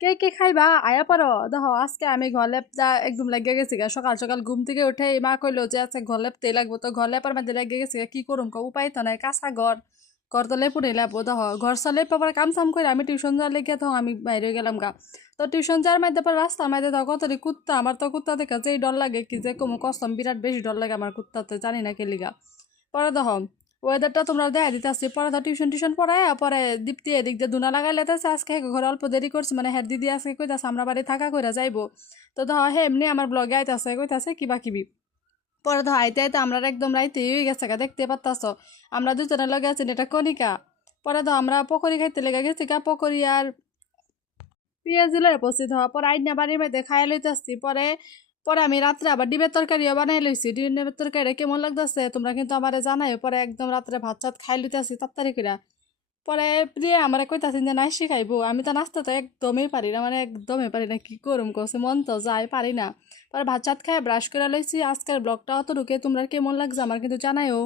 কে কে খাইবা আয়া পারো দেখো আজকে আমি ঘর লেপটা একদম লেগে গেছি গা সকাল সকাল ঘুম থেকে উঠে মা কইলো যে আচ্ছা ঘর লেপতে লাগবো তো ঘর লেপার মধ্যে লেগে গেছি গা, কি করুম উপায় তো নাই কাঁচা ঘর ঘর তো লেপু নেই লেপো দেখো ঘর সা লেপা পরে কাম সাম করে আমি টিউশন যাওয়ার লেগে তো আমি বাইরে গেলাম গা তো টিউশন যাওয়ার মধ্যে পর রাস্তার মধ্যে দেখো কত কুত্তা আমার তো কুত্তা দেখে যেই ডর লাগে কি যে কম কসম বিরাট বেশি ডর লাগে আমার কুত্তাতে জানি না কে লিগা পরে দেখো ওয়েদারটা তোমরা দেখা দিতেছি পরে তো টিউশন টিউশন পড়ায় পরে দীপ্তি এদিক দিয়ে দুনা লাগাই লেতেছে আজকে ঘরে অল্প দেরি করছি মানে হ্যাঁ দিদি আজকে কইতাছে আমরা বাড়ি থাকা কইরা যাইবো তো ধর হে এমনি আমার ব্লগে আইতাছে কইতাছে কিবা কিবি পরে ধর আইতে আইতে আমরা একদম রাইতে হয়ে গেছে গা দেখতে পারতাছ আমরা দুজনের লগে আছি এটা কনিকা পরে ধর আমরা পকরি খাইতে লেগে গেছি গা পকরি আর পেঁয়াজ লয়ে পড়ছি ধর পরে আইনা বাড়ির মধ্যে খাইয়া লইতাছি পরে পরে আমি রাত্রে আবার ডিমের তরকারিও বানাই লইছি ডিমের তরকারি কেমন লাগতেছে তোমরা কিন্তু আমারে জানাই পরে একদম রাত্রে ভাত চাত খাই লইতাছি তাড়াতাড়ি করে পরে প্রিয়া আমার কইতাছেন যে নাই শিখাইবো আমি তো নাচতে তো একদমই পারি না মানে একদমই পারি না কি করুম কছে মন তো যায় পারি না পরে ভাত চাত খাই ব্রাশ করে লইছি আজকের ব্লগটা অত ঢুকে তোমরা কেমন লাগছে আমার কিন্তু জানাইও